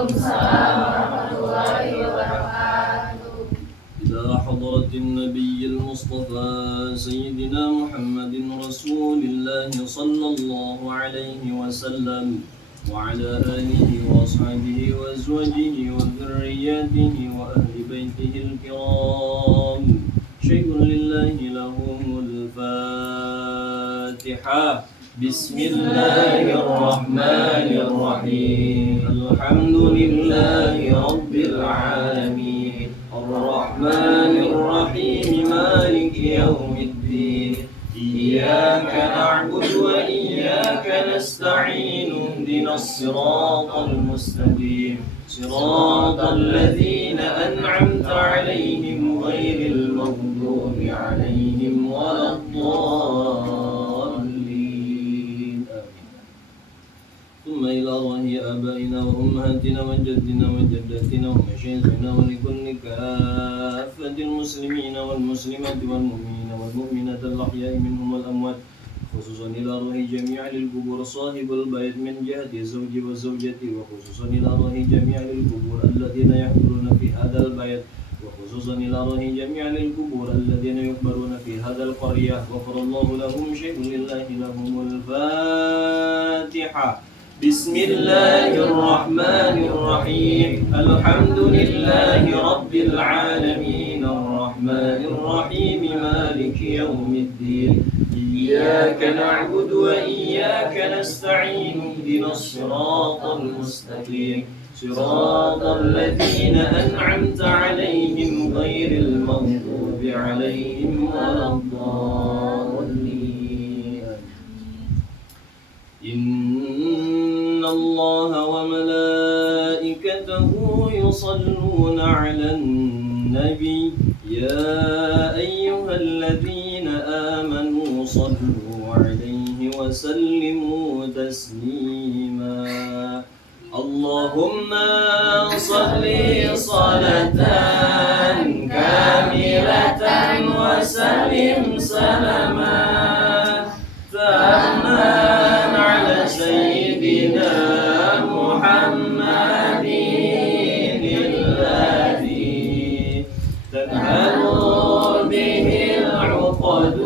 Waalaikumsalam warahmatullahi wabarakatuh. إلى حضرة النبي المصطفى سيدنا محمد رسول الله صلى الله عليه وسلم وعلى آله وأصحابه وأزواجه وذرياته وأهل بيته الكرام شيء لله لهم الفاتحة. بسم الله الرحمن الرحيم. الحمد لله رب العالمين الرحمن الرحيم مالك يوم الدين إياك نعبد وإياك نستعين اهدنا الصراط المستقيم صراط الذين أنعمت عليهم غير المغضوب عليهم ولا الضالين. ثم إلى الله آبائنا وأمهاتنا وجدنا وجداتنا ومشايخنا ولكل كافة المسلمين والمسلمات والمؤمنين والمؤمنات الأحياء منهم والأموات خصوصا إلى روح جميع للقبور صاحب البيت من جهة الزوج والزوجة وخصوصا إلى روح جميع للقبور الذين يحضرون في هذا البيت وخصوصا إلى روح جميع للقبور الذين يقبرون في هذا القرية غفر الله لهم شيء لله لهم الفاتحة. بسم الله الرحمن الرحيم الحمد لله رب العالمين الرحمن الرحيم مالك يوم الدين إياك نعبد وإياك نستعين اهدنا الصراط المستقيم صراط الذين أنعمت عليهم غير المغضوب عليهم ولا الضالين. إن الله وملائكته يصلون على النبي يا أيها الذين آمنوا صلوا عليه وسلموا تسليما. اللهم صل صلاة كاملة وسلم سلاما تاما على سيدنا محمد الذي تنهل به العقد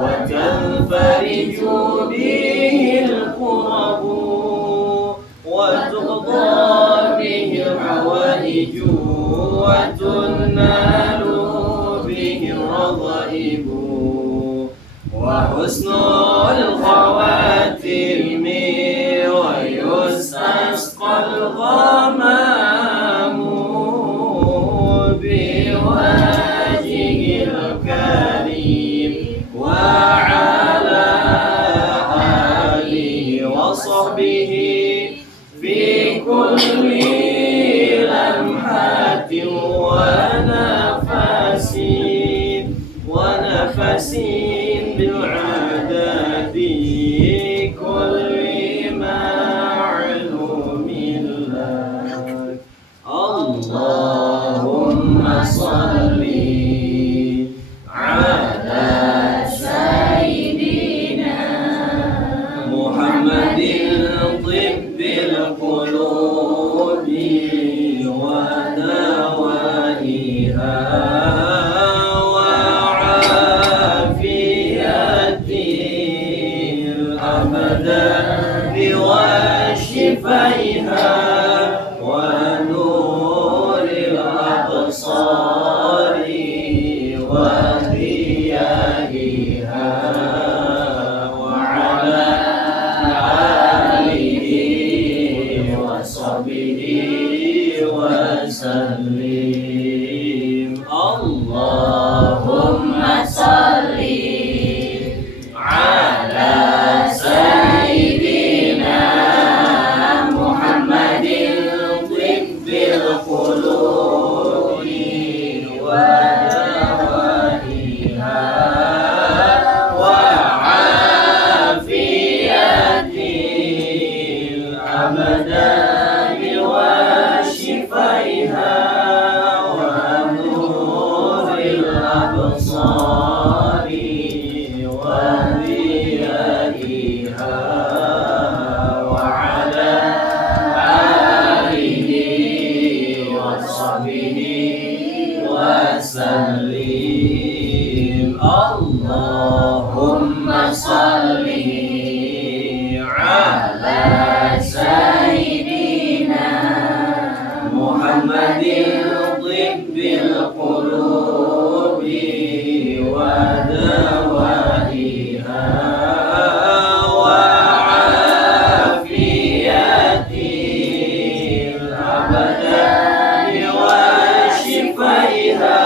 وتنفرج به الكرب وتقضى به الحوائج وتنال به الرغائب وحسن الخواتم ويستسقى الغمام بوجهه الكريم وعلى آله وصحبه في كل لمحة ونفس بالعدد كل معلوم لك. اللهم صل على سيدنا محمد طب القلوب ودوائها وشفائها ونور الأبصار وضيائها وعلى آله وصحبه وسلم. اللهم صل على سيدنا محمد طب القلوب ودوائها وعافية الأبدان وشفائها ونور الأبصار وضيائها وعلى آله على سيدنا محمد طب القلوب ودوائها وعافية الأبدان وشفائها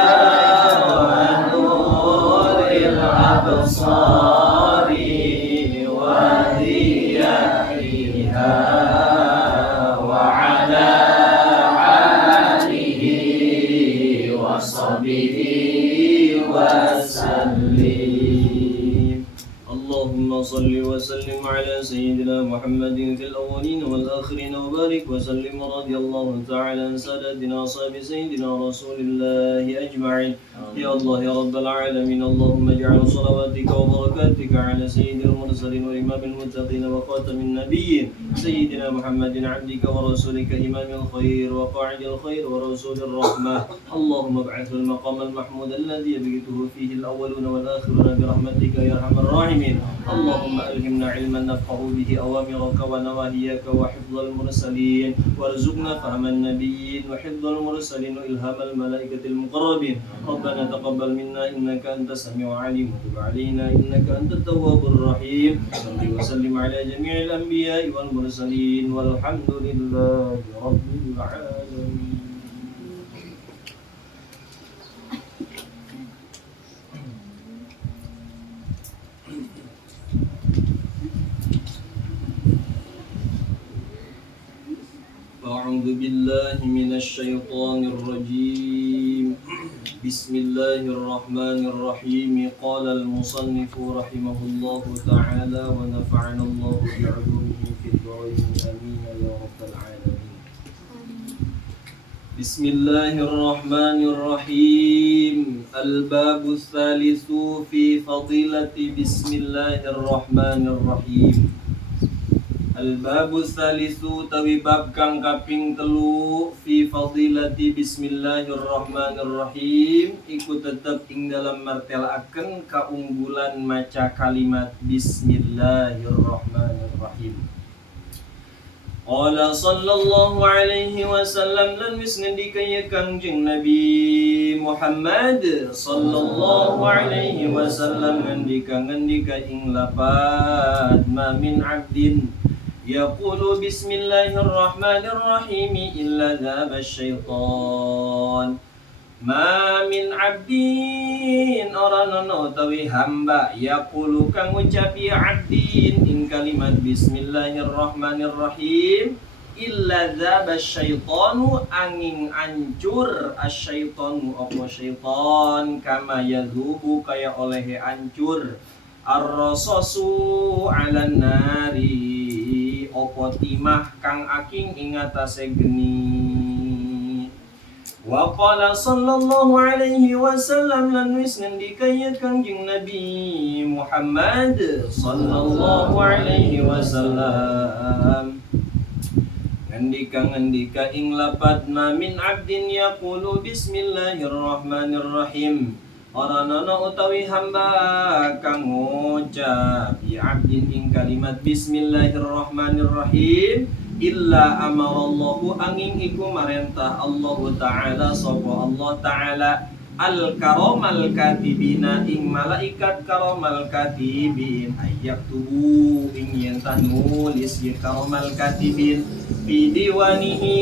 ونور الأبصار وضيائها وعلى آله وصحبه وسلم. اللهم صل وسلم على سيدنا محمد في الأولين والآخرين وبارك وسلم رضي الله تعالى عن سادتنا أصحاب سيدنا رسول الله أجمعين. يا الله يا رب العالمين، اللهم اجعل صلواتك وبركاتك على سيد المرسلين وإمام المتقين وخاتم النبيين سيدنا محمد عبدك ورسولك إمام الخير وقاعد الخير ورسول الرحمة. اللهم ابعثه المقام المحمود الذي يبيته فيه الأولون والآخرون برحمتك يا أرحم الراحمين. اللهم ألهمنا علما نفقه به أوامرك ونواهيك وحفظ المرسلين، وارزقنا فهم النبيين وحفظ المرسلين وإلهام الملائكة المقربين. ربنا تقبل منا إنك أنت السميع العليم، وتب علينا إنك أنت التواب الرحيم. صل وسلم على جميع الأنبياء والمرسلين والحمد لله رب العالمين. أعوذ بالله من الشيطان الرجيم. بسم الله الرحمن الرحيم. قال المصنف رحمه الله تعالى ونفعنا الله بعلومه في الدارين آمين يا رب العالمين. بسم الله الرحمن الرحيم. الباب الثالث في فضيلة بسم الله الرحمن الرحيم. Al-babu tsalitsu tawi bab kang kaping 3 fi fadilati bismillahirrahmanirrahim iku tetep ing dalam martelaken kaunggulan maca kalimat bismillahirrahmanirrahim. Qala sallallahu alaihi wasallam, lan wis ngendika Kangjeng Nabi Muhammad sallallahu alaihi wasallam ngendika ing lapad ma min abdin yaqulu bismillahirrahmanirrahim illa dhaba syaitan. Ma min abdin oranono tawi hamba yaqulu kang ucapi abdin ing kalimat bismillahirrahmanirrahim illa dhaba syaitanu angin ancur asyaitanu apa syaitan kama yadhubu kaya olehe ancur ar-rasasu 'alan nari opo timah kang aking ing atase geni. Wa qala sallallahu alaihi wasallam, lan wis ngendika Kangjeng Nabi Muhammad sallallahu alaihi wasallam ngendika ing lapad ma min abdin yaqulu bismillahirrahmanirrahim. Oranono utawi hamba kang ngucap ya abdin ing kalimat bismillahirrahmanirrahim illa amarallahu angin iku marentah Allah Ta'ala sapa Allah Ta'ala al-karamal katibina ing malaikat karamal katibin ayak tubuh ing yentah nulis ya karamal katibin fi diwanihi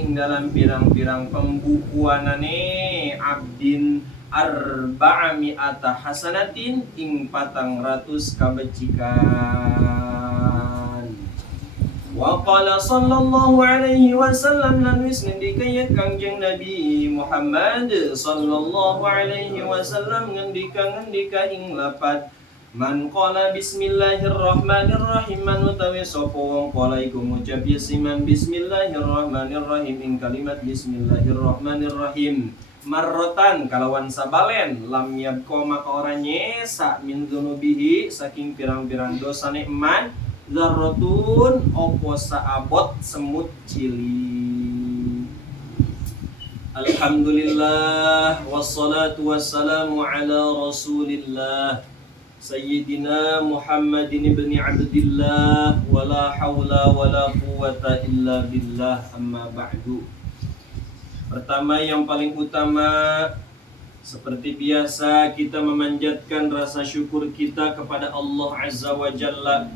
ing dalam pirang-pirang pembukuanane abdin arba'ami'ata hasanatin ing 400 kabecikan. Wa qala sallallahu alaihi wasallam, lan wis ngendika Kangjeng Nabi Muhammad sallallahu alaihi wasallam ngendika ing lapad man qala bismillahirrahmanirrahim, man utawi sapa wong qala iku ngucap siman bismillahirrahmanirrahim ing kalimat bismillahirrahmanirrahim marrotan kalawan sabalen lam yabqa maka ora nyesa min dzunubihi saking pirang-pirang dosane man dzarratun opo saabot semut cili. Alhamdulillah wassalatu wassalamu ala rasulillah Sayyidina Muhammadin ibn Abdillah wa la hawla wa la quwwata illa billah, amma ba'du. Pertama yang paling utama, seperti biasa kita memanjatkan rasa syukur kita kepada Allah Azza wa Jalla,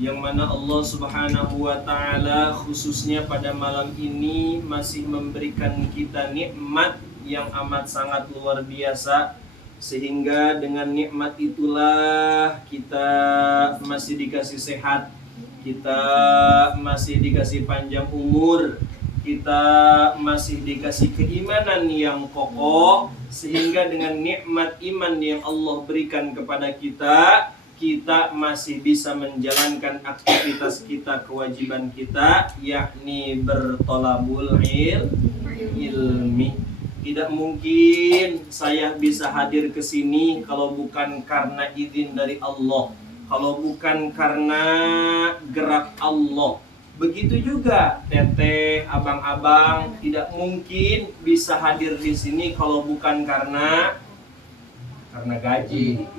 yang mana Allah Subhanahu wa Ta'ala khususnya pada malam ini masih memberikan kita nikmat yang amat sangat luar biasa, sehingga dengan nikmat itulah kita masih dikasih sehat, kita masih dikasih panjang umur, kita masih dikasih keimanan yang kokoh, sehingga dengan nikmat iman yang Allah berikan kepada kita, kita masih bisa menjalankan aktivitas kita, kewajiban kita, yakni bertolabul ilmi. Tidak mungkin saya bisa hadir ke sini kalau bukan karena izin dari Allah, kalau bukan karena gerak Allah. Begitu juga teteh, abang-abang tidak mungkin bisa hadir di sini kalau bukan karena gaji.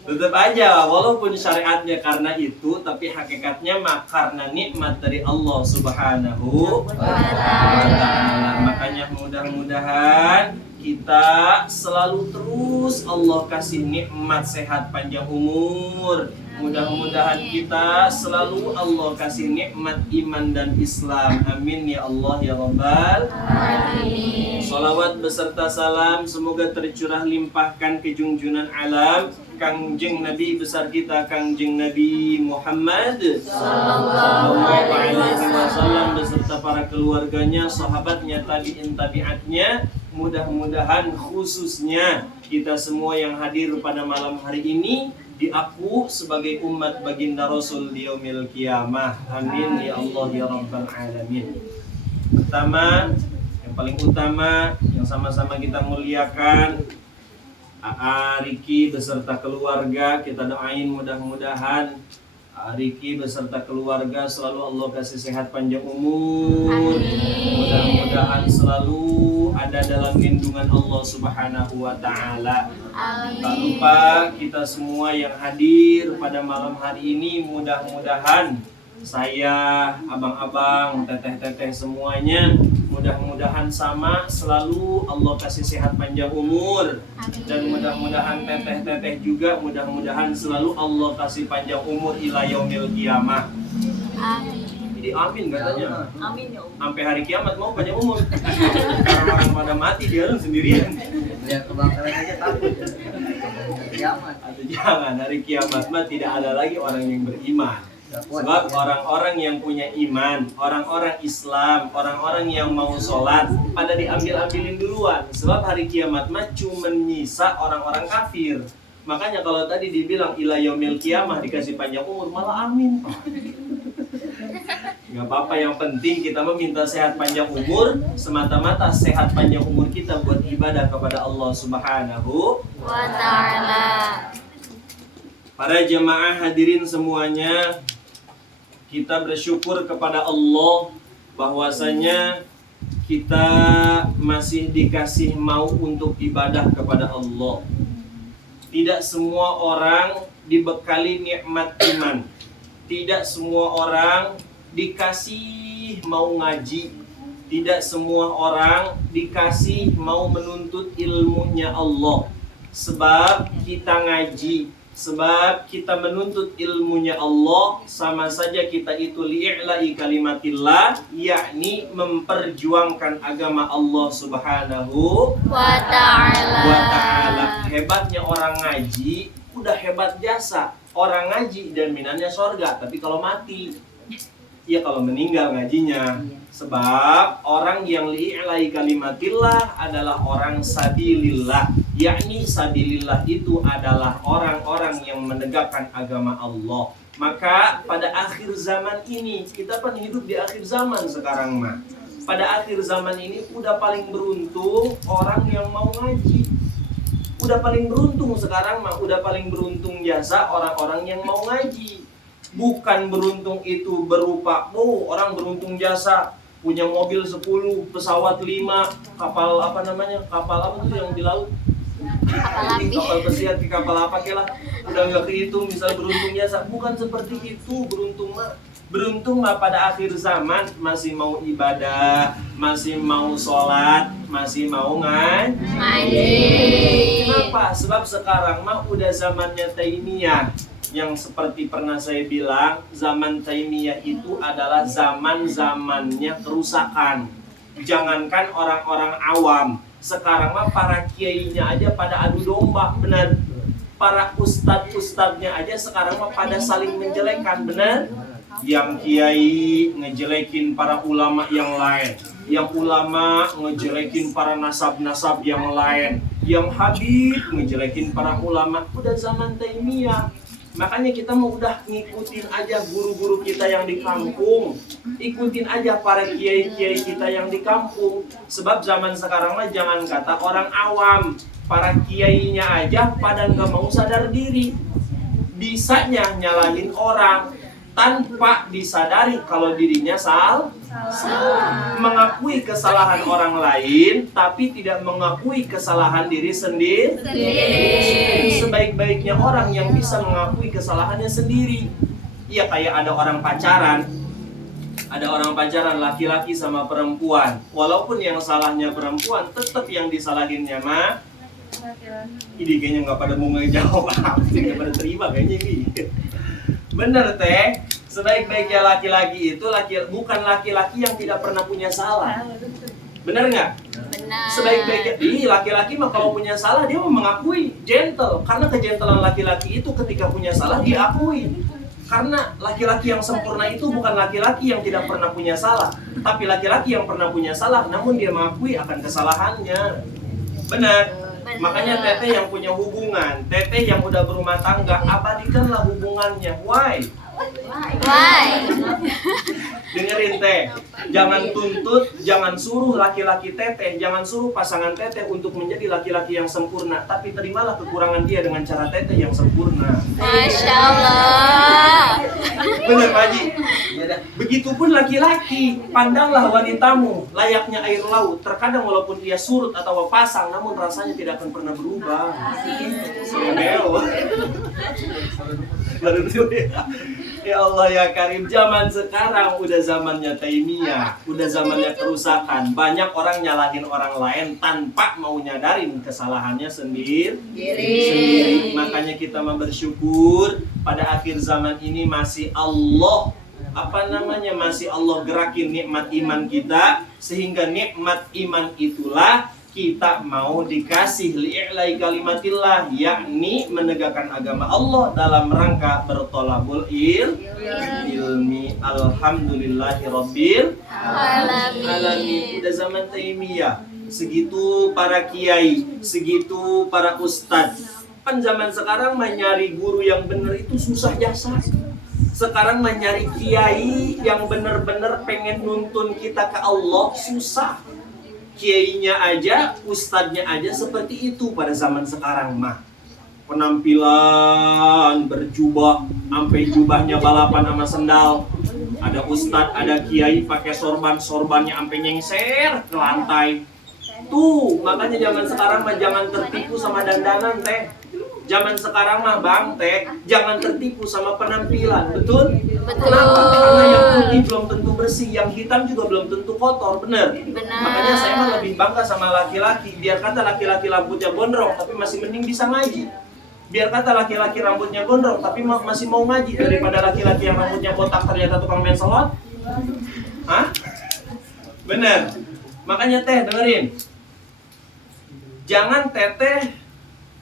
Tetap aja walaupun syariatnya karena itu, tapi hakikatnya mah karena nikmat dari Allah Subhanahu wa Ta'ala. Makanya mudah-mudahan kita selalu terus Allah kasih nikmat sehat panjang umur. Mudah-mudahan kita selalu Allah kasih nikmat iman dan Islam. Amin ya Allah ya Rabbal alamin. Salawat beserta salam semoga tercurah limpahkan ke junjungan alam Kangjeng Nabi besar kita, Kangjeng Nabi Muhammad sallallahu alaihi wasallam beserta para keluarganya, sahabatnya, tabi'in tabi'atnya. Mudah-mudahan khususnya kita semua yang hadir pada malam hari ini diaku sebagai umat baginda Rasul di yaumil qiyamah. Amin ya Allah ya Rabbal alamin. Pertama, yang paling utama yang sama-sama kita muliakan Aa Riki beserta keluarga, kita doain mudah-mudahan Aa Riki beserta keluarga selalu Allah kasih sehat panjang umur. Mudah-mudahan selalu ada dalam lindungan Allah Subhanahu wa Ta'ala. Tak lupa kita semua yang hadir pada malam hari ini, mudah-mudahan saya, abang-abang, teteh-teteh semuanya, mudah-mudahan sama selalu Allah kasih sehat panjang umur. Dan mudah-mudahan teteh-teteh juga mudah-mudahan selalu Allah kasih panjang umur ila yaumil qiyamah. Amin. Jadi amin katanya. Amin ya Allah. Sampai hari kiamat mau panjang umur. Orang-orang pada mati dia sendirian. Ya kebakaran aja takut. Kiamat. Atau jangan, hari kiamat mah tidak ada lagi orang yang beriman. Sebab orang-orang yang punya iman, orang-orang Islam, orang-orang yang mau sholat pada diambil-ambilin duluan. Sebab hari kiamat mah cuma nyisa orang-orang kafir. Makanya kalau tadi dibilang ila yaumil qiyamah dikasih panjang umur, malah amin. Gak apa-apa, yang penting kita meminta sehat panjang umur, semata-mata sehat panjang umur kita buat ibadah kepada Allah Subhanahu wa Ta'ala. Para jemaah hadirin semuanya, kita bersyukur kepada Allah bahwasanya kita masih dikasih mau untuk ibadah kepada Allah. Tidak semua orang dibekali nikmat iman. Tidak semua orang dikasih mau ngaji. Tidak semua orang dikasih mau menuntut ilmunya Allah. Sebab kita ngaji, sebab kita menuntut ilmunya Allah, sama saja kita itu li'i'la'i kalimatillah, yakni memperjuangkan agama Allah Subhanahu wa Ta'ala. Hebatnya orang ngaji, udah hebat jasa. Orang ngaji jaminannya sorga, tapi kalau mati, ya kalau meninggal ngajinya. Sebab orang yang li'i'la'i kalimatillah adalah orang sabilillah, yakni sabilillah itu adalah orang-orang yang menegakkan agama Allah. Maka pada akhir zaman ini, kita kan hidup di akhir zaman sekarang mah. Pada akhir zaman ini udah paling beruntung orang yang mau ngaji. Udah paling beruntung sekarang mah, udah paling beruntung jasa orang-orang yang mau ngaji. Bukan beruntung itu berupa, orang beruntung jasa, punya mobil 10, pesawat 5, kapal apa namanya? Kapal apa tuh yang di laut? Kapal pesiar ke kapal apa ke lah, udah nggak kehitung misal beruntungnya. Bukan seperti itu. Beruntung mah pada akhir zaman masih mau ibadah, masih mau sholat, masih mau ngaji. Kenapa? Sebab sekarang mah udah zamannya Taimiyah. Yang seperti pernah saya bilang, zaman Taimiyah itu adalah zamannya kerusakan. Jangankan orang-orang awam, sekarang mah para kiainya aja pada adu domba, benar. Para ustadz-ustadznya aja sekarang mah pada saling menjelekkan, benar. Yang kiai ngejelekin para ulama yang lain, yang ulama ngejelekin para nasab-nasab yang lain, yang habib ngejelekin para ulama. Udah zaman Taimiyah. Makanya kita mau udah ngikutin aja guru-guru kita yang di kampung, ikutin aja para kiai-kiai kita yang di kampung. Sebab zaman sekarang mah jangan kata orang awam, para kiainya aja pada nggak mau sadar diri, bisanya nyalahin orang tanpa disadari kalau dirinya salah. Mengakui kesalahan orang lain tapi tidak mengakui kesalahan diri sendiri. Sebaik-baiknya orang yang bisa mengakui kesalahannya sendiri. Ya kayak ada orang pacaran laki-laki sama perempuan. Walaupun yang salahnya perempuan, tetap yang disalahinnya mah ini kayaknya nggak pada mau ngejawab apa, nggak pada terima kayaknya ini. Bener teh, sebaik-baiknya laki-laki itu bukan laki-laki yang tidak pernah punya salah. Bener nggak? Benar. Sebaik-baiknya laki-laki mah kalau punya salah dia mengakui, gentle. Karena kejentalan laki-laki itu ketika punya salah diakui. Karena laki-laki yang sempurna itu bukan laki-laki yang tidak pernah punya salah, tapi laki-laki yang pernah punya salah namun dia mengakui akan kesalahannya. Benar. Makanya teteh yang punya hubungan, teteh yang udah berumah tangga, abadikanlah hubungannya. Why? Dengerin teh, jangan tuntut, jangan suruh laki-laki teteh, jangan suruh pasangan teteh untuk menjadi laki-laki yang sempurna, tapi terimalah kekurangan dia dengan cara teteh yang sempurna. Masya Allah. Bener Pak Haji? Begitupun laki-laki, pandanglah wanitamu layaknya air laut. Terkadang walaupun dia surut atau pasang, namun rasanya tidak akan pernah berubah. Ya Allah ya Karim, zaman sekarang udah zamannya Taimiyah, udah zamannya kerusakan. Banyak orang nyalahin orang lain tanpa mau nyadarin kesalahannya sendiri. Makanya kita bersyukur pada akhir zaman ini masih Allah masih Allah gerakin nikmat iman kita, sehingga nikmat iman itulah kita mau dikasih li'ilai kalimatillah, yakni menegakkan agama Allah dalam rangka bertolabul ilmi. Alhamdulillahi rabbil alamin. Udah zaman Taimiyah, segitu para kiai, segitu para ustadz. Kan zaman sekarang mencari guru yang benar itu susah jasa. Sekarang mencari kiai yang benar-benar pengen nuntun kita ke Allah susah. Kiainya aja, ustadznya aja seperti itu pada zaman sekarang mah. Penampilan berjubah, sampai jubahnya balapan sama sendal. Ada ustadz, ada kiai pakai sorbannya sampai nyengser ke lantai. Tuh, makanya zaman sekarang mah jangan tertipu sama dandanan teh. Zaman sekarang mah bang teh, jangan tertipu sama penampilan, betul? Kenapa? Karena yang putih belum tentu bersih, yang hitam juga belum tentu kotor, bener? Makanya saya mah lebih bangga sama laki-laki. Biar kata laki-laki rambutnya gondrong, tapi masih mending bisa ngaji. Biar kata laki-laki rambutnya gondrong, tapi masih mau ngaji, daripada laki-laki yang rambutnya botak ternyata tukang main salon. Hah? Bener? Makanya teh dengerin. Jangan teteh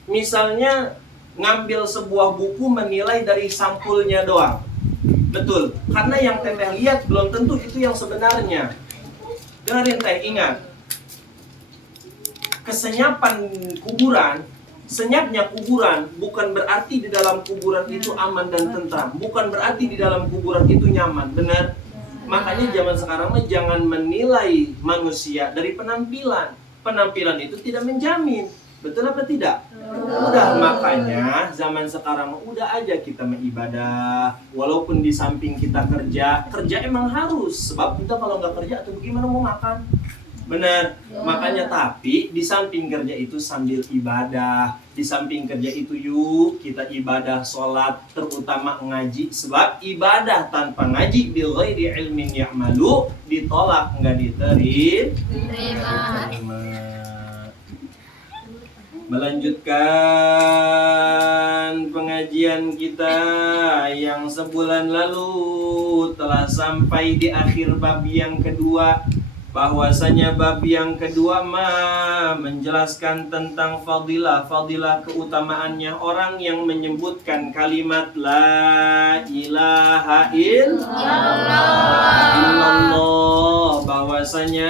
misalnya ngambil sebuah buku menilai dari sampulnya doang. Betul, karena yang teteh lihat belum tentu itu yang sebenarnya. Dengerin teh, ingat. Senyapnya kuburan bukan berarti di dalam kuburan itu aman dan tentram. Bukan berarti di dalam kuburan itu nyaman, benar? Makanya zaman sekarang mah jangan menilai manusia dari penampilan. Penampilan itu tidak menjamin. Betul apa tidak? Udah, makanya zaman sekarang udah aja kita beribadah. Walaupun di samping kita kerja emang harus. Sebab kita kalau nggak kerja atau gimana mau makan? Benar. Makanya tapi di samping kerja itu sambil ibadah. Di samping kerja itu yuk kita ibadah, sholat, terutama ngaji. Sebab ibadah tanpa ngaji bi ghairi ilmin ya'malu ditolak, enggak diterima. Melanjutkan pengajian kita yang sebulan lalu telah sampai di akhir bab yang kedua. Bahwasanya bab yang kedua menjelaskan tentang fadilah keutamaannya orang yang menyebutkan kalimat la ilaha illallah. Bahwasanya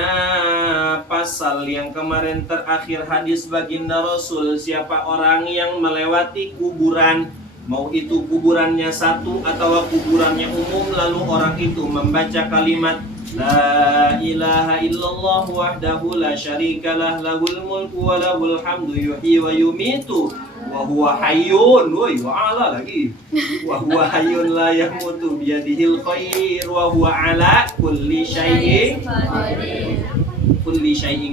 pasal yang kemarin terakhir hadis baginda Rasul, siapa orang yang melewati kuburan, mau itu kuburannya satu atau kuburannya umum, lalu orang itu membaca kalimat la ilaha illallah wahdahu la syarikalah lahul mulku wa lahul hamdu yuhyi wa yumitu wa huwa hayyun wa ala lagi wa huwa hayyun la yamutu biyadihil khair wa huwa ala kulli syai'in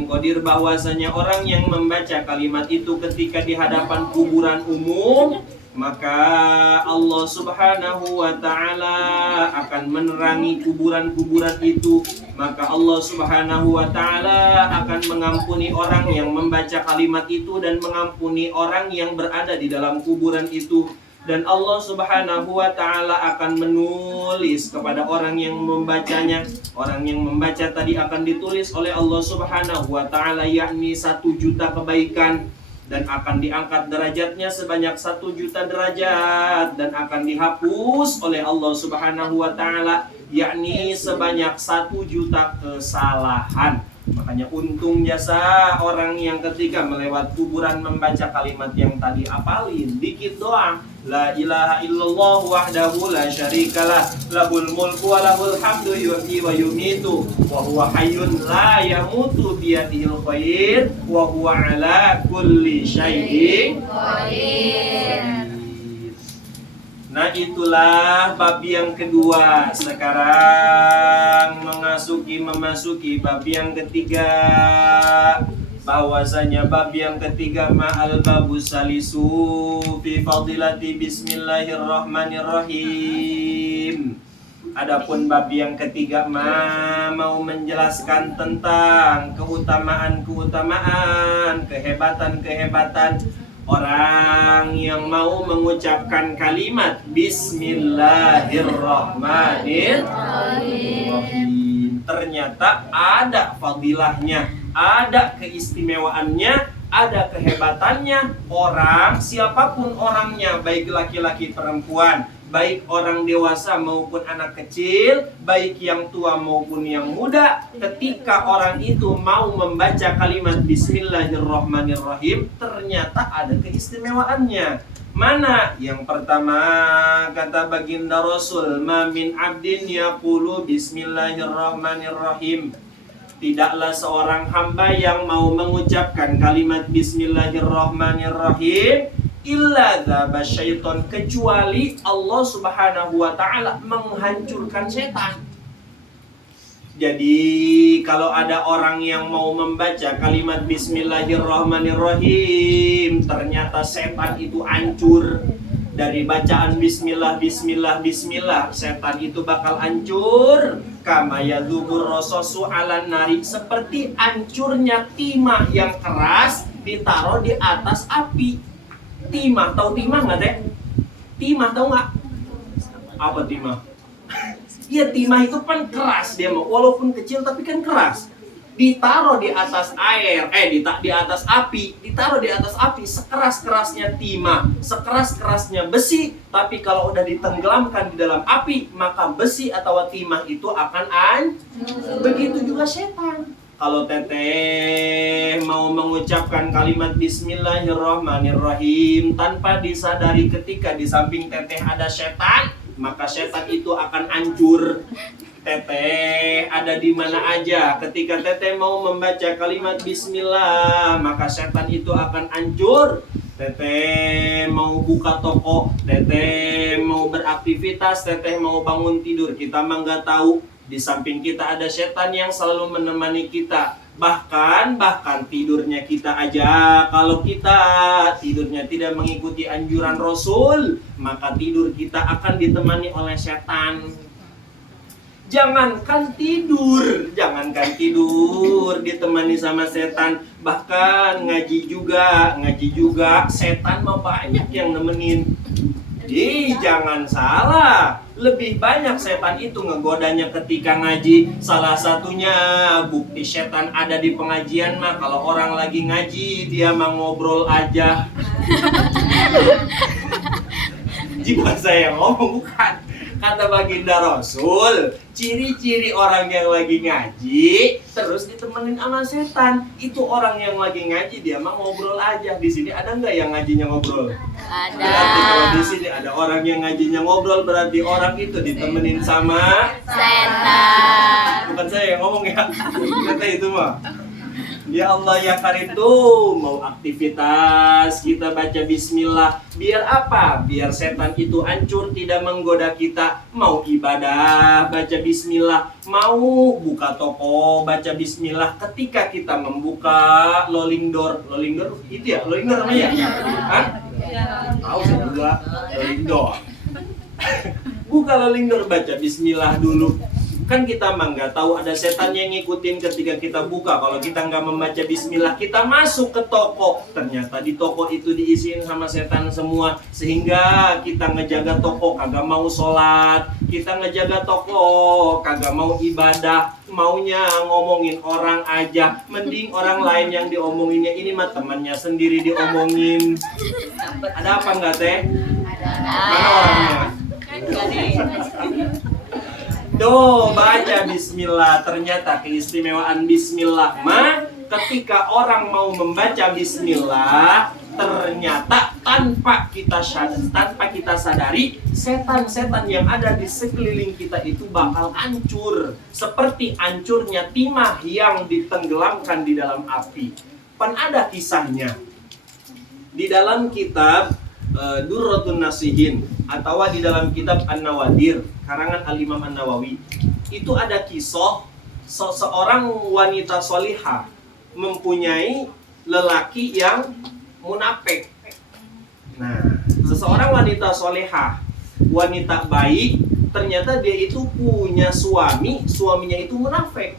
qadir. Bahwasanya orang yang membaca kalimat itu ketika di hadapan kuburan umum, maka Allah Subhanahu wa ta'ala akan menerangi kuburan-kuburan itu. Maka Allah Subhanahu wa ta'ala akan mengampuni orang yang membaca kalimat itu dan mengampuni orang yang berada di dalam kuburan itu. Dan Allah Subhanahu wa ta'ala akan menulis kepada orang yang membacanya. Orang yang membaca tadi akan ditulis oleh Allah Subhanahu wa ta'ala, yakni 1 juta kebaikan, dan akan diangkat derajatnya sebanyak 1 juta derajat, dan akan dihapus oleh Allah Subhanahu wa ta'ala, yakni sebanyak 1 juta kesalahan. Makanya untung jasa orang yang ketika melewat kuburan membaca kalimat yang tadi apalin dikit doang, la ilaha illallah wahdahu la syarikalah lahul mulku wa lahul hamdu yuhyi wa yumitu wa huwa hayyun la yamutu biyadihil khair wa huwa ala kulli syai'in qadir. Nah, itulah bab yang kedua. Sekarang memasuki bab yang ketiga. Bahwasanya bab yang ketiga ma'al babu salisu fi fadilati bismillahirrahmanirrahim. Adapun bab yang ketiga mau menjelaskan tentang keutamaan, kehebatan orang yang mau mengucapkan kalimat Bismillahirrahmanirrahim. Ternyata ada fadilahnya, ada keistimewaannya, ada kehebatannya. Orang, siapapun orangnya, baik laki-laki perempuan, baik orang dewasa maupun anak kecil, baik yang tua maupun yang muda, ketika orang itu mau membaca kalimat Bismillahirrahmanirrahim, ternyata ada keistimewaannya. Mana? Yang pertama, kata baginda Rasul, ma min abdin yaqulu Bismillahirrahmanirrahim. Tidaklah seorang hamba yang mau mengucapkan kalimat Bismillahirrahmanirrahim illa dzaba syaiton, kecuali Allah Subhanahu wa ta'ala menghancurkan setan. Jadi kalau ada orang yang mau membaca kalimat Bismillahirrahmanirrahim, ternyata setan itu hancur. Dari bacaan Bismillah, setan itu bakal hancur. Kama yadzubur rasasu 'alan nari, seperti hancurnya timah yang keras ditaruh di atas api. Timah, tahu timah nggak teh? Timah tahu nggak? Apa timah? Iya, timah itu kan keras dia, walaupun kecil tapi kan keras. Ditaruh di atas air, di atas api, ditaruh di atas api, sekeras-kerasnya timah, sekeras-kerasnya besi, tapi kalau udah ditenggelamkan di dalam api, maka besi atau timah itu akan hancur. Begitu juga setan. Kalau teteh mau mengucapkan kalimat Bismillahirrahmanirrahim tanpa disadari ketika di samping teteh ada setan, maka setan itu akan hancur. Teteh ada di mana aja, ketika teteh mau membaca kalimat Bismillah, maka setan itu akan hancur. Teteh mau buka toko, teteh mau beraktivitas, teteh mau bangun tidur, kita mah nggak tahu. Di samping kita ada setan yang selalu menemani kita. Bahkan tidurnya kita aja, kalau kita tidurnya tidak mengikuti anjuran Rasul, maka tidur kita akan ditemani oleh setan. Jangankan tidur ditemani sama setan, bahkan ngaji juga setan mah banyak yang nemenin. Jangan salah, lebih banyak setan itu ngegodanya ketika ngaji. Salah satunya bukti setan ada di pengajian mah, kalau orang lagi ngaji dia mah ngobrol aja. Jika saya ngomong, bukan. Kata baginda Rasul, ciri-ciri orang yang lagi ngaji terus ditemenin sama setan, itu orang yang lagi ngaji dia mah ngobrol aja. Di sini ada nggak yang ngajinya ngobrol? Ada. Berarti kalau di sini ada orang yang ngajinya ngobrol, berarti orang itu ditemenin sama Setan. bukan saya yang ngomong ya, kata itu mah. Ya Allah ya Karim tuh, mau aktivitas kita baca bismillah. Biar apa? Biar setan itu hancur, tidak menggoda kita. Mau ibadah, baca bismillah. Mau buka toko, baca bismillah. Ketika kita membuka lolling door itu ya? Lolling door namanya? Hah? Tahu saya juga lolling door. Buka lolling door, baca bismillah dulu. Kan kita mah nggak tahu ada setan yang ngikutin ketika kita buka. Kalau kita nggak membaca bismillah, kita masuk ke toko, ternyata di toko itu diisiin sama setan semua. Sehingga kita ngejaga toko kagak mau sholat, kita ngejaga toko kagak mau ibadah, maunya ngomongin orang aja. Mending orang lain yang diomonginnya, ini mah temannya sendiri diomongin. Ada apa nggak teh? Mana orangnya? Tuh, baca bismillah. Ternyata keistimewaan bismillah mah, ketika orang mau membaca bismillah, ternyata tanpa kita sadari, setan-setan yang ada di sekeliling kita itu bakal hancur. Seperti hancurnya timah yang ditenggelamkan di dalam api. Pan ada kisahnya di dalam kitab Durratun Nasihin, atau di dalam kitab An-Nawadir karangan Al-Imam An-Nawawi. Itu ada kisah seorang wanita solihah mempunyai lelaki yang munafik. Nah, seseorang wanita solihah, wanita baik, ternyata dia itu punya suaminya itu munafik.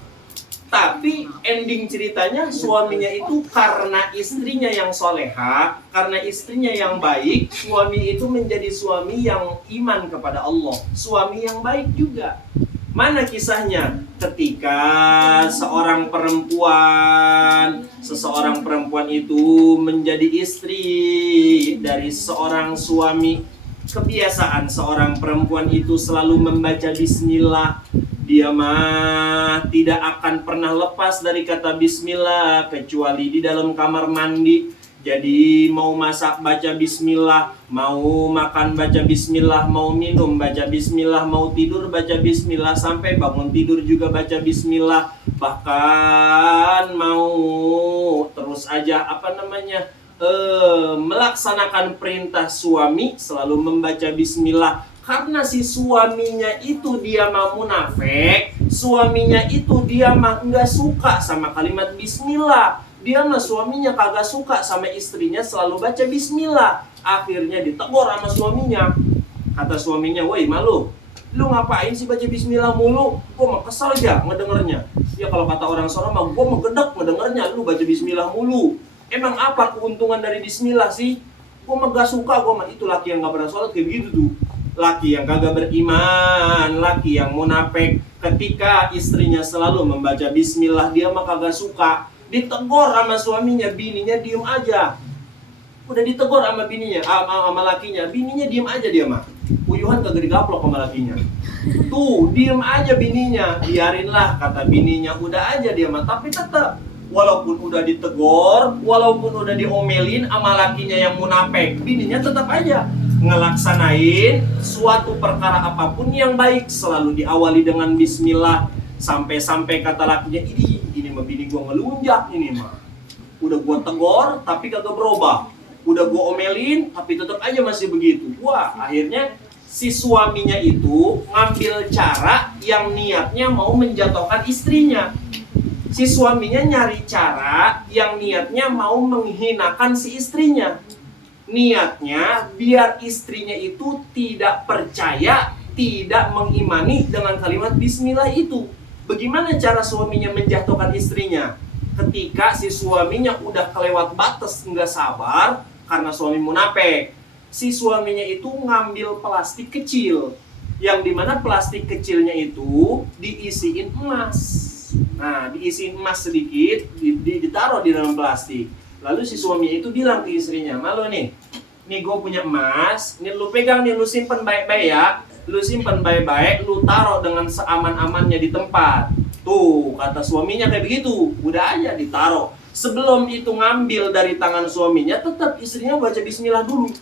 Tapi ending ceritanya, suaminya itu karena istrinya yang soleha, karena istrinya yang baik, suami itu menjadi suami yang iman kepada Allah, suami yang baik juga. Mana kisahnya? Ketika seseorang perempuan itu menjadi istri dari seorang suami. Kebiasaan seorang perempuan itu selalu membaca bismillah. Dia mah tidak akan pernah lepas dari kata bismillah kecuali di dalam kamar mandi. Jadi mau masak baca bismillah, mau makan baca bismillah, mau minum baca bismillah, mau tidur baca bismillah, sampai bangun tidur juga baca bismillah. Bahkan mau terus aja melaksanakan perintah suami selalu membaca bismillah. Karena si suaminya itu dia mah munafik, suaminya itu dia mah nggak suka sama kalimat bismillah. Dia mah suaminya kagak suka sama istrinya selalu baca bismillah. Akhirnya ditegur sama suaminya. Kata suaminya, "Woi malu, lu ngapain sih baca bismillah mulu? Gua mah kesal aja ngedengernya." Ya kalau kata orang Solo mah, gua mah gedek ngedengernya lu baca bismillah mulu. Emang apa keuntungan dari bismillah sih? Gua mah gak suka, gua mah itu laki yang gak pernah sholat kayak begitu tuh. Laki yang kagak beriman, laki yang munafik. Ketika istrinya selalu membaca bismillah, dia mah kagak suka. Ditegur sama suaminya, bininya diem aja. Udah ditegur sama bininya, sama lakinya, bininya diem aja dia mah. Puyuhan kagak digaplok sama lakinya. Tuh, diem aja bininya. Biarinlah kata bininya, udah aja dia mah. Tapi tetap, walaupun udah ditegur, walaupun udah diomelin sama lakinya yang munafik, bininya tetap aja ngelaksanain suatu perkara apapun yang baik selalu diawali dengan bismillah. Sampai kata lakinya, ini mah bini gua ngelunjak ini mah. Udah gua tegur tapi kagak berubah. Udah gua omelin tapi tetap aja masih begitu. Wah, akhirnya si suaminya itu ngambil cara yang niatnya mau menjatuhkan istrinya. si suaminya nyari cara yang niatnya mau menghinakan si istrinya. Niatnya biar istrinya itu tidak percaya, tidak mengimani dengan kalimat bismillah itu. Bagaimana cara suaminya menjatuhkan istrinya? Ketika si suaminya udah kelewat batas, nggak sabar, karena suami munafik. Si suaminya itu ngambil plastik kecil, yang dimana plastik kecilnya itu diisiin emas. Nah, diisiin emas sedikit, ditaruh di dalam plastik. Lalu si suaminya itu bilang ke istrinya, "Malu nih gue punya emas, nih lu pegang nih, lu simpen baik-baik ya. Lu simpen baik-baik, lu taruh dengan seaman-amannya di tempat." Tuh, kata suaminya kayak begitu, udah aja ditaruh. Sebelum itu ngambil dari tangan suaminya, tetap istrinya baca bismillah dulu.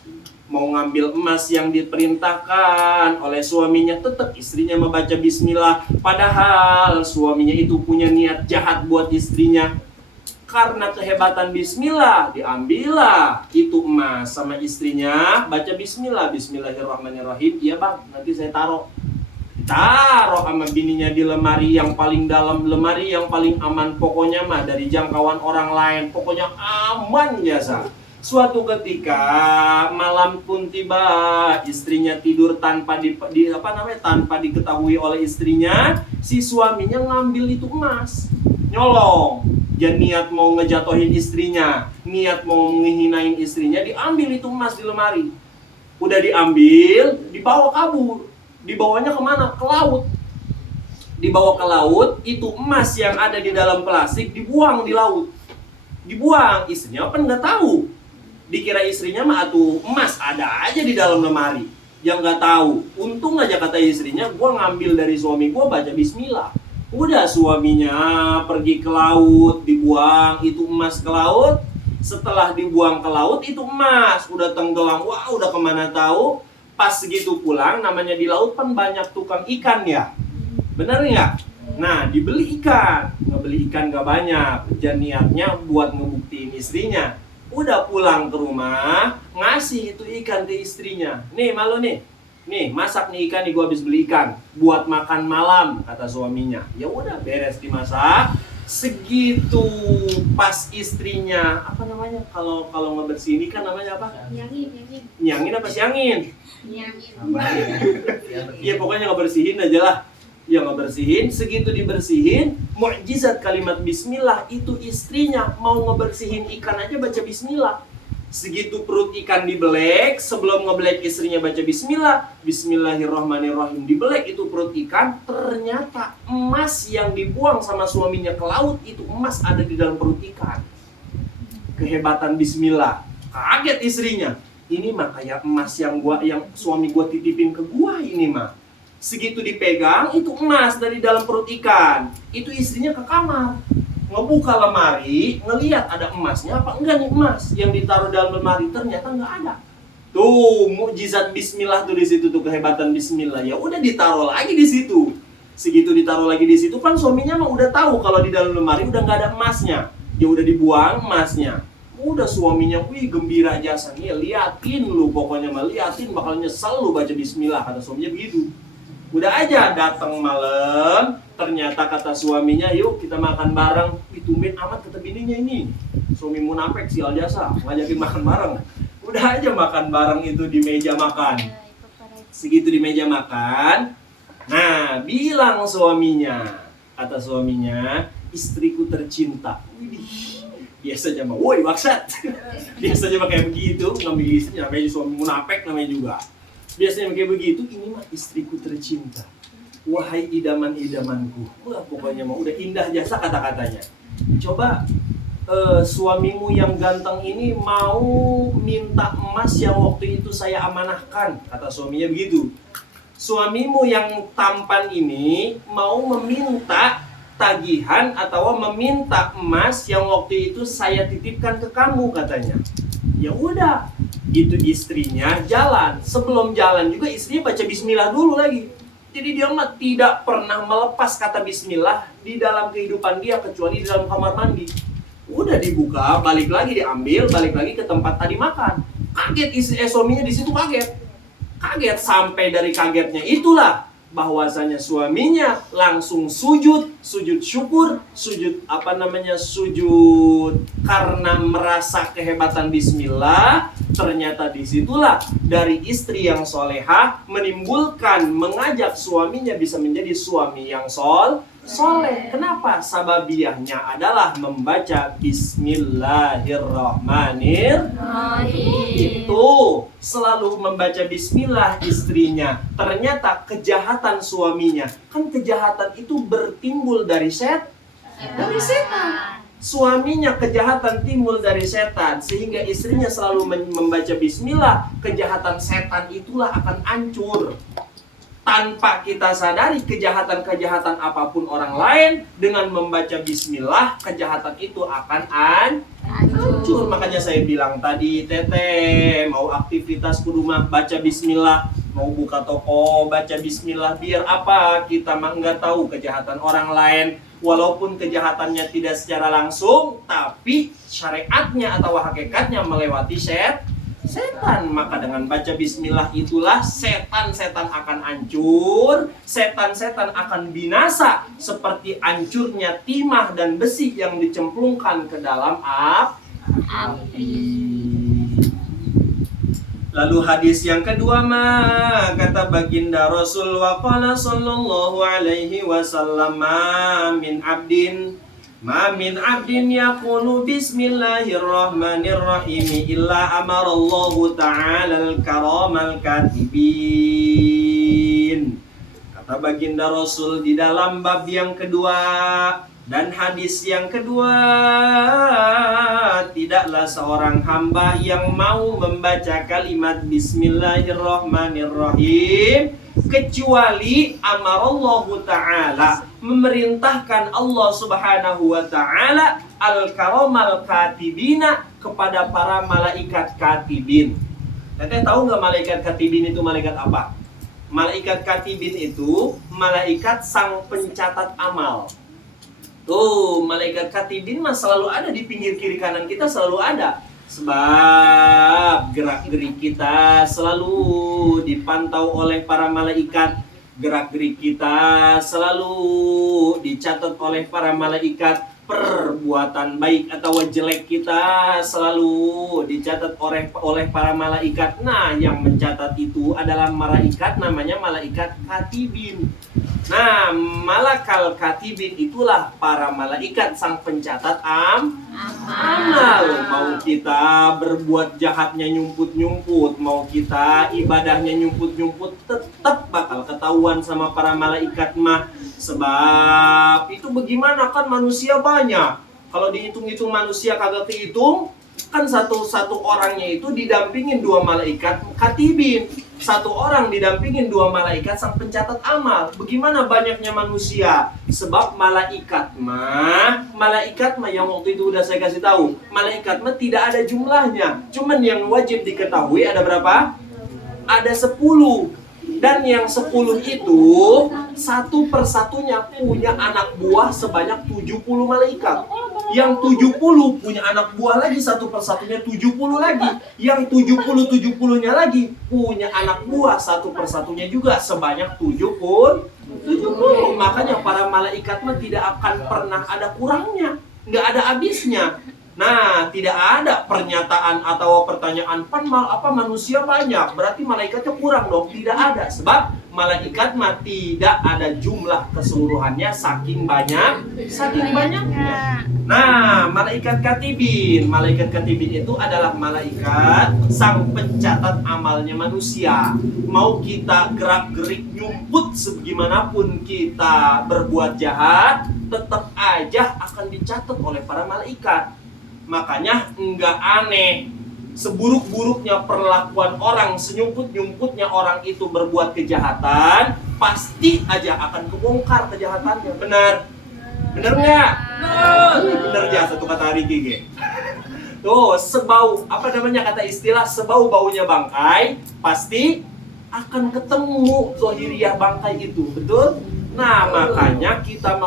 Mau ngambil emas yang diperintahkan oleh suaminya, tetap istrinya membaca bismillah. Padahal suaminya itu punya niat jahat buat istrinya. Karena kehebatan bismillah, diambillah itu emas sama istrinya, baca bismillah, bismillahirrahmanirrahim. Iya bang, nanti saya taruh sama bininya di lemari yang paling dalam, lemari yang paling aman. Pokoknya mah dari jangkauan orang lain, pokoknya aman biasa. Suatu ketika malam pun tiba, istrinya tidur tanpa tanpa diketahui oleh istrinya. Si suaminya ngambil itu emas, nyolong. Dia niat mau ngejatohin istrinya, niat mau menghinain istrinya, diambil itu emas di lemari. Udah diambil, dibawa kabur. Dibawanya kemana? Ke laut. Dibawa ke laut, itu emas yang ada di dalam plastik dibuang di laut. Dibuang, istrinya apa nggak tahu. Dikira istrinya mah atuh emas ada aja di dalam lemari. Yang nggak tahu. Untung aja kata istrinya, gua ngambil dari suami gua, baca bismillah. Udah suaminya pergi ke laut, dibuang itu emas ke laut. Setelah dibuang ke laut itu emas udah tenggelam. Wah, udah kemana tahu. Pas segitu pulang, namanya di laut kan banyak tukang ikan ya. Bener nggak? Nah, dibeli ikan. Ngebeli ikan gak banyak. Dan niatnya buat ngebuktiin istrinya. Udah pulang ke rumah, ngasih itu ikan ke istrinya. "Nih, malu nih. Nih, masak nih ikan nih, gua habis beli ikan buat makan malam," kata suaminya. Ya udah, beres dimasak. Segitu pas istrinya, apa namanya? Kalau ngebersihin ikan namanya apa? Nyangin apa siangin? Ya pokoknya ngebersihin aja lah. Ya ngebersihin, segitu dibersihin, mukjizat kalimat bismillah itu istrinya mau ngebersihin ikan aja baca bismillah. Segitu perut ikan dibelek, sebelum ngebelek istrinya baca bismillah, bismillahirrahmanirrahim, dibelek itu perut ikan, ternyata emas yang dibuang sama suaminya ke laut itu emas ada di dalam perut ikan. Kehebatan bismillah. Kaget istrinya. Ini mah kayak emas yang suami gua titipin ke gua ini mah. Segitu dipegang itu emas dari dalam perut ikan. Itu istrinya ke kamar. Ngebuka lemari, ngelihat ada emasnya apa enggak nih emas yang ditaruh dalam lemari, ternyata enggak ada. Tuh, mukjizat bismillah tuh di situ tuh, kehebatan bismillah. Ya udah ditaruh lagi di situ. Segitu ditaruh lagi di situ kan suaminya mah udah tahu kalau di dalam lemari udah enggak ada emasnya. Ya udah dibuang emasnya. Udah suaminya, wih gembira jasa nih, liatin lu pokoknya mah, liatin bakal nyesel lu baca bismillah, kata suaminya begitu. Udah aja datang malam, ternyata kata suaminya, "Yuk kita makan bareng." Ditumben amat kata bininya ini. Suami munafik sial jasa, ngajakin makan bareng. Udah aja makan bareng itu di meja makan. Segitu di meja makan, nah bilang suaminya, kata suaminya, "Istriku tercinta." Widih, biasanya mah, woi maksat. Biasanya mah kayak begitu, ngambil istri, namanya suami munafik namanya juga. Biasanya kayak begitu, ini mah istriku tercinta. Wahai idaman-idamanku. Wah, pokoknya mah udah indah jasa kata-katanya. Coba suamimu yang ganteng ini mau minta emas yang waktu itu saya amanahkan, kata suaminya begitu. Suamimu yang tampan ini mau meminta tagihan atau meminta emas yang waktu itu saya titipkan ke kamu, katanya. Ya udah, itu istrinya jalan. Sebelum jalan juga istrinya baca bismillah dulu lagi. Jadi dia mah tidak pernah melepas kata bismillah di dalam kehidupan dia kecuali di dalam kamar mandi. Udah dibuka, balik lagi diambil, balik lagi ke tempat tadi makan. Kaget suaminya di situ kaget. Kaget sampai dari kagetnya itulah bahwasanya suaminya langsung sujud syukur, sujud karena merasa kehebatan bismillah. Ternyata disitulah dari istri yang solehah mengajak suaminya bisa menjadi suami yang soleh. Kenapa? Sababiyahnya adalah membaca Bismillahirrahmanirrahim. Itu selalu membaca Bismillah istrinya. Ternyata kejahatan suaminya, kan kejahatan itu bertimbul dari setan. Suaminya kejahatan timbul dari setan, sehingga istrinya selalu membaca Bismillah. Kejahatan setan itulah akan hancur. Tanpa kita sadari kejahatan-kejahatan apapun orang lain, dengan membaca Bismillah, kejahatan itu akan hancur. Makanya saya bilang tadi, Teteh, mau aktivitas ke rumah, baca Bismillah. Mau buka toko, baca Bismillah. Biar apa? Kita mah nggak tahu kejahatan orang lain. Walaupun kejahatannya tidak secara langsung, tapi syariatnya atau hakikatnya melewati setan. Maka dengan baca Bismillah itulah setan-setan akan hancur, setan-setan akan binasa, seperti hancurnya timah dan besi yang dicemplungkan ke dalam api. Lalu hadis yang kedua kata baginda Rasul wa qala sallallahu alaihi wasallam Ma min abdin yaqulu bismillahirrahmanirrahim illa amarallahu ta'ala al-karamal katibin. Kata baginda Rasul di dalam bab yang kedua dan hadis yang kedua, tidaklah seorang hamba yang mau membaca kalimat bismillahirrahmanirrahim kecuali amarallahu ta'ala, memerintahkan Allah subhanahu wa ta'ala al-karamal katibina, kepada para malaikat katibin. Teteh tahu nggak malaikat katibin itu malaikat apa? Malaikat katibin itu malaikat sang pencatat amal. Tuh, malaikat katibin mah selalu ada di pinggir kiri kanan kita, selalu ada. Sebab gerak-gerik kita selalu dipantau oleh para malaikat. Gerak-gerik kita selalu dicatat oleh para malaikat. Perbuatan baik atau jelek kita selalu dicatat oleh para malaikat. Nah, yang mencatat itu adalah malaikat, namanya malaikat katibin. Nah, malakal katibin itulah para malaikat sang pencatat amal. Mau kita berbuat jahatnya nyumput-nyumput, mau kita ibadahnya nyumput-nyumput, tetap bakal ketahuan sama para malaikat mah. Sebab itu bagaimana, kan manusia banyak. Kalau dihitung-hitung manusia kagak kehitung, kan satu orangnya itu didampingin 2 malaikat katibin. 1 orang didampingin 2 malaikat sang pencatat amal. Bagaimana banyaknya manusia? Sebab malaikat mah yang waktu itu udah saya kasih tahu, malaikat mah tidak ada jumlahnya. Cuman yang wajib diketahui ada berapa? Ada 10. Dan yang 10 itu satu persatunya punya anak buah sebanyak 70 malaikat. Yang 70 punya anak buah lagi, satu persatunya 70 lagi. Yang 70-70-nya lagi punya anak buah, satu persatunya juga sebanyak 70. Makanya para malaikat mah tidak akan pernah ada kurangnya, nggak ada habisnya. Nah, tidak ada pernyataan atau pertanyaan, manusia banyak, berarti malaikatnya kurang dong. Tidak ada, sebab malaikat mah tidak ada jumlah keseluruhannya, saking banyaknya. Nah, malaikat katibin itu adalah malaikat sang pencatat amalnya manusia. Mau kita gerak-gerik nyumput sebagimanapun kita berbuat jahat, tetap aja akan dicatat oleh para malaikat. Makanya enggak aneh, seburuk-buruknya perlakuan orang, senyumput-nyumputnya orang itu berbuat kejahatan, pasti aja akan kebongkar kejahatannya. Benar nggak? Benar ya, satu kata Riki. Tuh, kata istilah sebau baunya bangkai, pasti akan ketemu zahiriyah bangkai itu, betul? Nah, makanya kita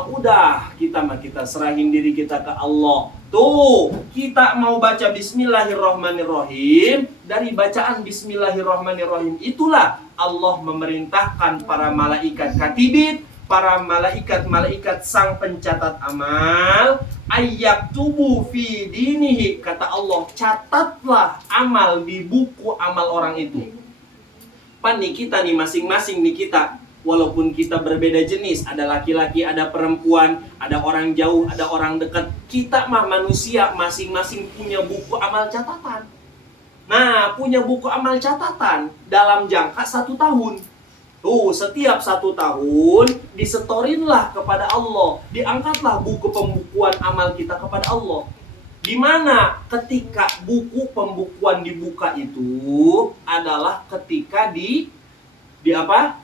serahin diri kita ke Allah. Tuh, kita mau baca bismillahirrahmanirrahim. Dari bacaan bismillahirrahmanirrahim itulah Allah memerintahkan para malaikat katibin, para malaikat sang pencatat amal, ayat tubuh fi dinihi, kata Allah, catatlah amal di buku amal orang itu. Pan nih kita nih masing-masing nih kita, walaupun kita berbeda jenis, ada laki-laki, ada perempuan, ada orang jauh, ada orang dekat, kita mah manusia masing-masing punya buku amal catatan. Nah, punya buku amal catatan dalam jangka 1 tahun. Tuh, setiap 1 tahun disetorinlah kepada Allah, diangkatlah buku pembukuan amal kita kepada Allah. Di mana ketika buku pembukuan dibuka itu adalah ketika di apa?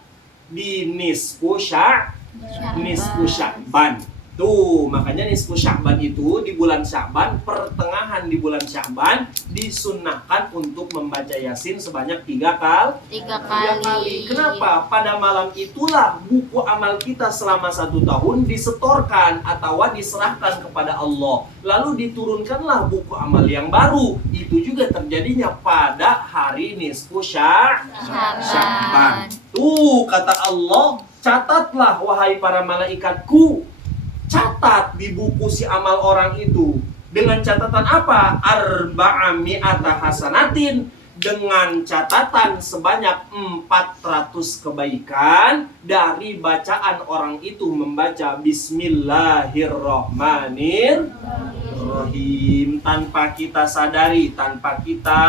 Di nisfu Sya'ban. Tuh, makanya nisfu Sya'ban itu di bulan Sya'ban, pertengahan di bulan Sya'ban disunnahkan untuk membaca Yasin sebanyak 3 kali. Kenapa? Pada malam itulah buku amal kita selama 1 tahun disetorkan atau diserahkan kepada Allah. Lalu diturunkanlah buku amal yang baru. Itu juga terjadinya pada hari nisfu Sya'ban. Tuh, kata Allah, catatlah wahai para malaikatku, catat di buku si amal orang itu. Dengan catatan apa? Arba'ami'ata hasanatin. Dengan catatan sebanyak 400 kebaikan dari bacaan orang itu membaca Bismillahirrahmanirrahim. Tanpa kita sadari, tanpa kita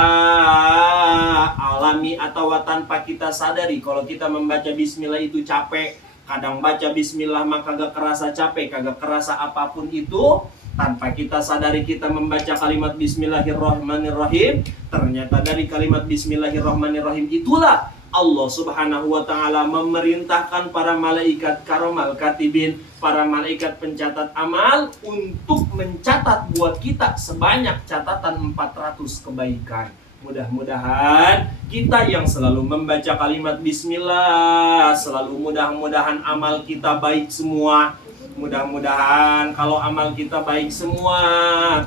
alami atau tanpa kita sadari, kalau kita membaca Bismillah itu capek, kadang baca Bismillah maka kagak kerasa capek, kagak kerasa apapun itu. Tanpa kita sadari kita membaca kalimat Bismillahirrahmanirrahim. Ternyata dari kalimat Bismillahirrahmanirrahim itulah Allah Subhanahu wa ta'ala memerintahkan para malaikat karomal katibin, para malaikat pencatat amal, untuk mencatat buat kita sebanyak catatan 400 kebaikan. Mudah-mudahan kita yang selalu membaca kalimat Bismillah, selalu mudah-mudahan amal kita baik semua. Mudah-mudahan kalau amal kita baik semua,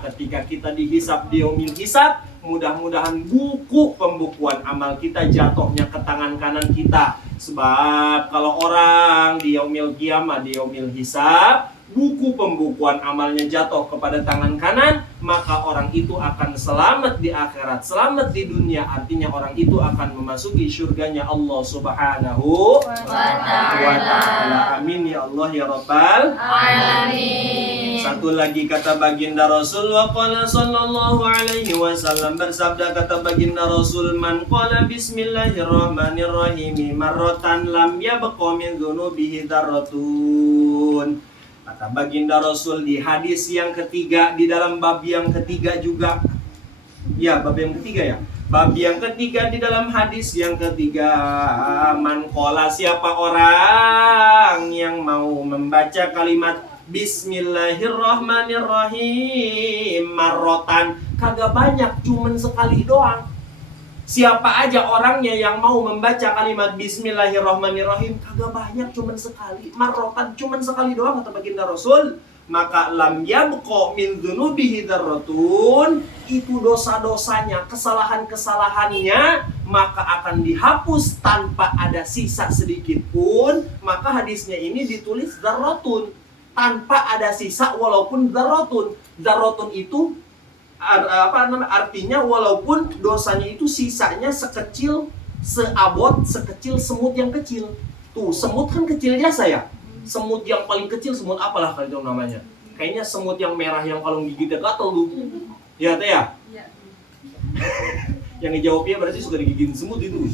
ketika kita dihisab di yaumil hisab, mudah-mudahan buku pembukuan amal kita jatuhnya ke tangan kanan kita. Sebab kalau orang di yaumil qiyamah, di yaumil hisab, buku pembukuan amalnya jatuh kepada tangan kanan, maka orang itu akan selamat di akhirat, selamat di dunia. Artinya orang itu akan memasuki surganya Allah Subhanahu wa ta'ala. Amin ya Allah ya Rabbal alamin. Satu lagi kata baginda Rasul, wa qala sallallahu alaihi wasallam, bersabda kata baginda Rasul, man qala bismillahirrahmanirrahim marratan lam yabqa min dzunubihi dzarratun. Kata baginda Rasul di hadis yang ketiga, di dalam bab yang ketiga juga. Ya, bab yang ketiga ya. Bab yang ketiga di dalam hadis yang ketiga, man qala, siapa orang yang mau membaca kalimat Bismillahirrahmanirrahim marrotan, kagak banyak, cuman sekali doang. Siapa aja orangnya yang mau membaca kalimat Bismillahirrahmanirrahim, kagak banyak, cuman sekali, marrotan, cuman sekali doang kata baginda Rasul, maka lam yabqa min dzunubihi dzarratun, itu dosa-dosanya, kesalahan-kesalahannya maka akan dihapus tanpa ada sisa sedikit pun. Maka hadisnya ini ditulis dzarratun, tanpa ada sisa walaupun dzarratun. Dzarratun itu artinya walaupun dosanya itu sisanya sekecil, seabot, sekecil semut yang kecil. Tuh, semut kan kecil biasa ya. Semut yang paling kecil, semut apalah kalau itu namanya. Kayaknya semut yang merah yang kalau gigitnya gatel tuh. Ya, teh ya? Iya. Yang dijawabnya berarti suka digigit semut itu.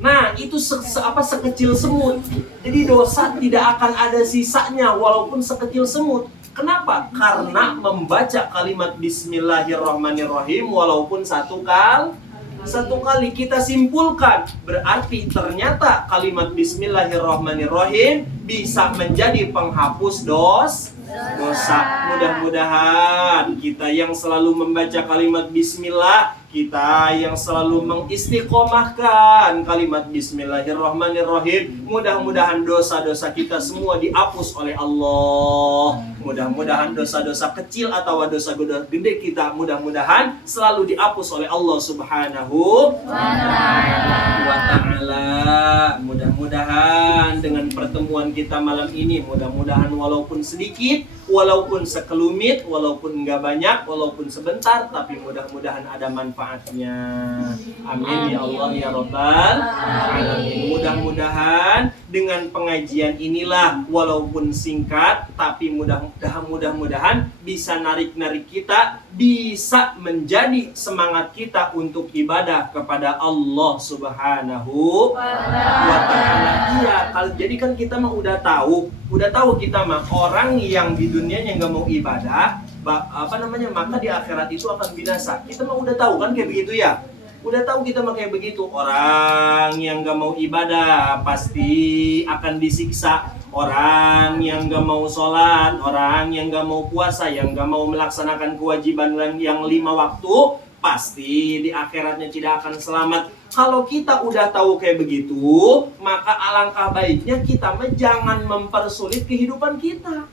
Nah, itu sekecil semut. Jadi dosa tidak akan ada sisanya walaupun sekecil semut. Kenapa? Karena membaca kalimat Bismillahirrahmanirrahim walaupun satu kali. Kita simpulkan, berarti ternyata kalimat Bismillahirrahmanirrahim bisa menjadi penghapus dosa. Mudah-mudahan kita yang selalu membaca kalimat Bismillah, Kita yang selalu mengistiqomahkan kalimat Bismillahirrahmanirrahim. Mudah-mudahan dosa-dosa kita semua dihapus oleh Allah. Mudah-mudahan dosa-dosa kecil atau dosa gede kita mudah-mudahan selalu dihapus oleh Allah Subhanahu wa ta'ala. Mudah-mudahan dengan pertemuan kita malam ini, mudah-mudahan walaupun sedikit, walaupun sekelumit, walaupun enggak banyak, walaupun sebentar, tapi mudah-mudahan ada manfaatnya. Amin ya Allah ya Rabbal alamin. Mudah-mudahan dengan pengajian inilah walaupun singkat, tapi mudah-mudahan bisa narik-narik kita, bisa menjadi semangat kita untuk ibadah kepada Allah Subhanahu wa ta'ala. Iya, jadi kan kita mah udah tahu kita mah orang yang di dunianya nggak mau ibadah, maka di akhirat itu akan binasa. Kita mah udah tahu kan kayak begitu ya. Udah tahu kita mah kayak begitu. Orang yang nggak mau ibadah pasti akan disiksa. Orang yang nggak mau sholat, orang yang nggak mau puasa, yang nggak mau melaksanakan kewajiban yang 5 waktu, pasti di akhiratnya tidak akan selamat. Kalau kita udah tahu kayak begitu, maka alangkah baiknya kita jangan mempersulit kehidupan kita.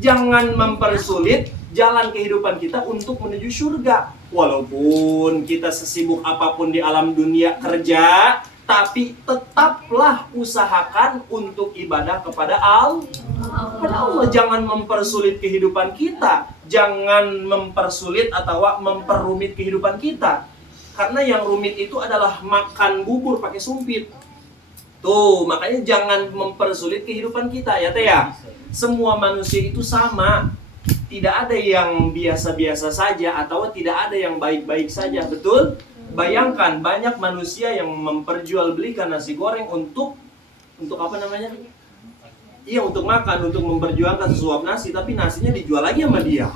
Jangan mempersulit jalan kehidupan kita untuk menuju surga. Walaupun kita sesibuk apapun di alam dunia kerja, tapi tetaplah usahakan untuk ibadah kepada Allah. Jangan mempersulit kehidupan kita. Jangan mempersulit atau memperrumit kehidupan kita. Karena yang rumit itu adalah makan bubur pakai sumpit. Tuh, makanya jangan mempersulit kehidupan kita ya teh ya. Semua manusia itu sama. Tidak ada yang biasa-biasa saja atau tidak ada yang baik-baik saja, betul? Bayangkan banyak manusia yang memperjualbelikan nasi goreng untuk apa namanya? Iya, untuk makan, untuk memperjuangkan sesuap nasi, tapi nasinya dijual lagi sama dia.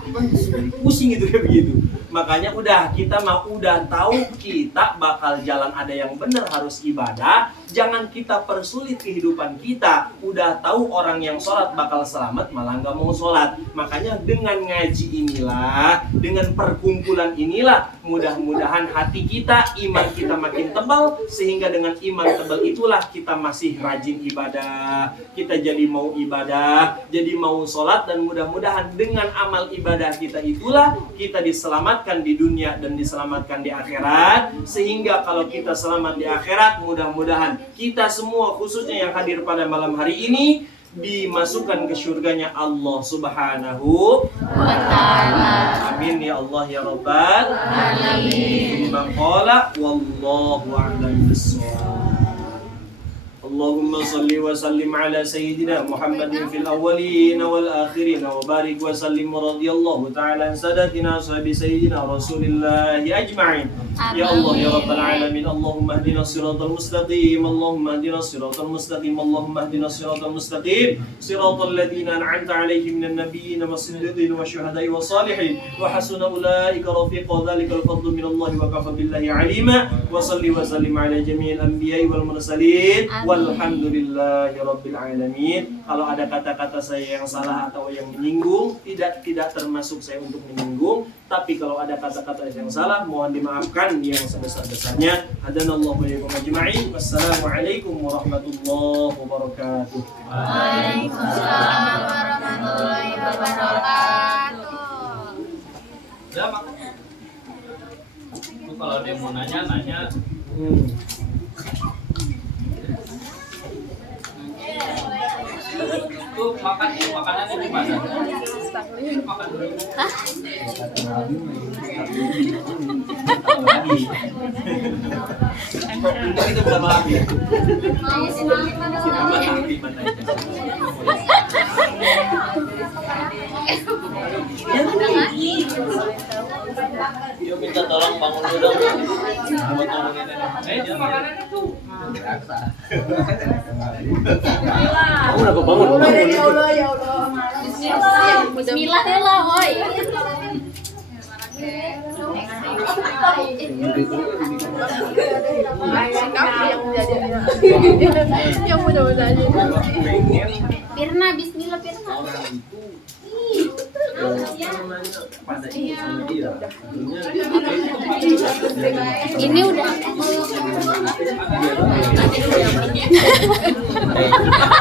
Pusing gitu kayak begitu. Makanya kita udah tahu kita bakal jalan ada yang benar harus ibadah. Jangan kita persulit kehidupan kita. Udah tahu orang yang sholat bakal selamat malah nggak mau sholat. Makanya dengan ngaji inilah, dengan perkumpulan inilah, mudah-mudahan hati kita, iman kita makin tebal, sehingga dengan iman tebal itulah kita masih rajin ibadah. Kita jadi mau ibadah, jadi mau sholat, dan mudah-mudahan dengan amal ibadah kita itulah kita diselamatkan di dunia dan diselamatkan di akhirat. Sehingga kalau kita selamat di akhirat, mudah-mudahan kita semua khususnya yang hadir pada malam hari ini dimasukkan ke surganya Allah Subhanahu wa ta'ala. Amin ya Allah ya Rabbal alamin. Maqala wallahu a'lam bissawab. Allahumma salli wa sallim ala sayyidina Muhammadin fil awwalin wal akhirin wa barik wa sallim radhiyallahu ta'ala an sadatina sahabi sayyidina Rasulillah ajma'in. Ya Allah ya Rabbal alamin. Allahumma hdina siratal mustaqim. Allahumma hdina siratal mustaqim. Allahumma hdina siratal mustaqim. Siratal ladzina an'amta 'alaihim minan nabiyyin was-siddiqin wasyuhada'i was-salihin wa hasuna ulaika rafiqa. Dzalikal fadlu minallahi wa kafa billahi 'alima. Wa salli wa sallim ala jami'il anbiya'i wal mursalin. Walhamdulillahi rabbil alamin. Kalau ada kata-kata saya yang salah atau yang menyinggung, tidak termasuk saya untuk menyinggung. Tapi kalau ada kata-kata yang salah, mohon dimaafkan yang sebesar-besarnya. Hadanallahu wa iyyakum ajma'in. Wassalamualaikum warahmatullahi wabarakatuh. Waalaikumsalam warahmatullahi wabarakatuh. Ya, itu kalau dia mau nanya. Itu makanannya di mana? Makan dulu. Hah? Itu berapa lagi ya? Yuk minta tolong bangun dulu dong. Buat tolongin ini. Dia makanannya tuh. Kamu udah bangun? Ya Allah, ya Allah. Bismillah ya lah, oi. Yang mudah-mudahan aja. Pirna, bismillah Pirna. Orang itu nanya pada ini sama dia. Ini udah. Dia